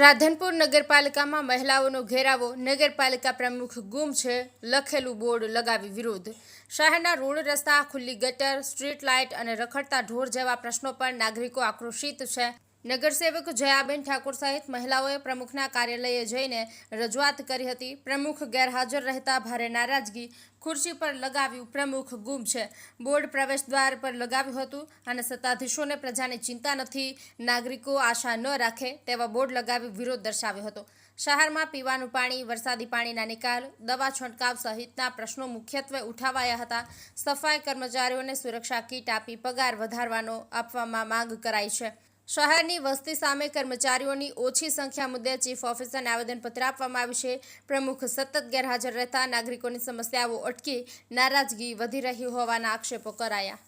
રાધનપુર નગરપાલિકામાં મહિલાઓનો ઘેરાવો, નગરપાલિકા પ્રમુખ ગુમ છે, લખેલું બોર્ડ લગાવી વિરોધ। શહેરના રોડ રસ્તા, ખુલ્લી ગટર, સ્ટ્રીટ લાઇટ અને રખડતા ઢોર જેવા પ્રશ્નો પર નાગરિકો આક્રોશિત છે। નગરસેવક જયાબેન ઠાકોર સહિત મહિલાઓએ પ્રમુખના કાર્યાલયે જઈને રજૂઆત કરી હતી। પ્રમુખ ગેરહાજર રહેતા ભારે નારાજગી, ખુરશી પર લગાવ્યું પ્રમુખ ગુમ છે બોર્ડ પ્રવેશદ્વાર પર લગાવ્યું હતું અને સત્તાધીશોને પ્રજાની ચિંતા નથી, નાગરિકો આશા ન રાખે તેવા બોર્ડ લગાવી વિરોધ દર્શાવ્યો હતો। શહેરમાં પીવાનું પાણી, વરસાદી પાણીના નિકાલ, દવા છંટકાવ સહિતના પ્રશ્નો મુખ્યત્વે ઉઠાવાયા હતા। સફાઈ કર્મચારીઓને સુરક્ષા કીટ આપી પગાર વધારવાનો આપવામાં માંગ કરાઈ છે। શહેરની વસ્તી સામે કર્મચારીઓની ઓછી સંખ્યા મુદ્દે ચીફ ઓફિસરને આવેદનપત્ર આપવામાં આવ્યું છે। પ્રમુખ સતત ગેરહાજર રહેતા નાગરિકોની સમસ્યાઓ અટકી નારાજગી વધી રહી હોવાના આક્ષેપો કરાયા।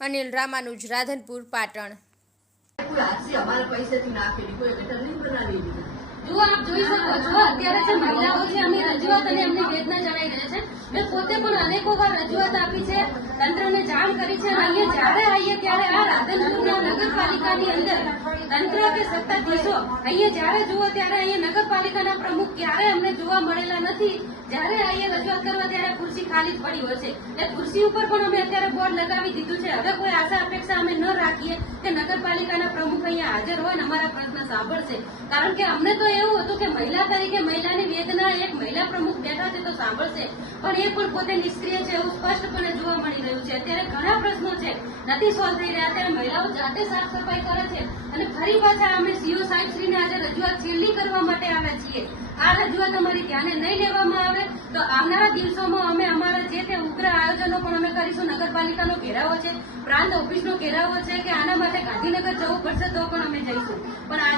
અનિલ રામાનુજ, રાધનપુર, પાટણ। જો આપ જોઈ શકો છો, અત્યારે જે મહિલાઓ છે એમની રજૂઆત અને એમની વેદના જણાઈ રહી છે। મેં પોતે પણ અનેકો વાર રજૂઆત આપી છે, તંત્રને જાણ કરી છે। અહીંયા જયારે આવીએ ત્યારે આ રાધનપુરના નગરપાલિકાની અંદર તંત્ર કે સત્તાધીશો અહીંયા જયારે જુઓ ત્યારે અહીંયા નગરપાલિકાના પ્રમુખ ક્યારે અમને જોવા મળેલા નથી। જયારે અહીંયા રજૂઆત કરવા ત્યારે ખુરશી ખાલી જ પડી હોય છે। એ ખુરશી ઉપર પણ અમે અત્યારે બોર્ડ લગાવી દીધું છે। હવે કોઈ આશા અપેક્ષા અમે ન રાખીએ કે નગરપાલિકાના પ્રમુખ અહીંયા હાજર હોય ને અમારા પ્રશ્ન સાંભળશે, કારણ કે અમને તો એવું હતું કે મહિલા તરીકે મહિલાની વેદના એક મહિલા પ્રમુખ બેઠા છે તો સાંભળશે, પણ એ પણ પોતે નિષ્ક્રિય છે એવું સ્પષ્ટપણે જોવા મળી રહ્યું છે। અત્યારે ઘણા પ્રશ્નો છે નથી સોલ્વ થઈ રહ્યા। અત્યારે મહિલાઓ જાતે સાફ સફાઈ કરે છે અને ફરી પાછા અમે સીઓ સાહેબશ્રીને આજે રજૂઆત છેલ્લી કરવા માટે આવ્યા છીએ। આ રજૂઆત અમારી ધ્યાને નહીં લેવામાં આવે તો આવનારા દિવસોમાં અમે અમારા જે તે ઉગ્ર આયોજનો પણ અમે કરીશું। નગરપાલિકાનો ઘેરાવો છે, પ્રાંત ઓફિસનો ઘેરાવો છે કે આના માટે ગાંધીનગર જવું પડશે તો પણ અમે જઈશું, પણ આજે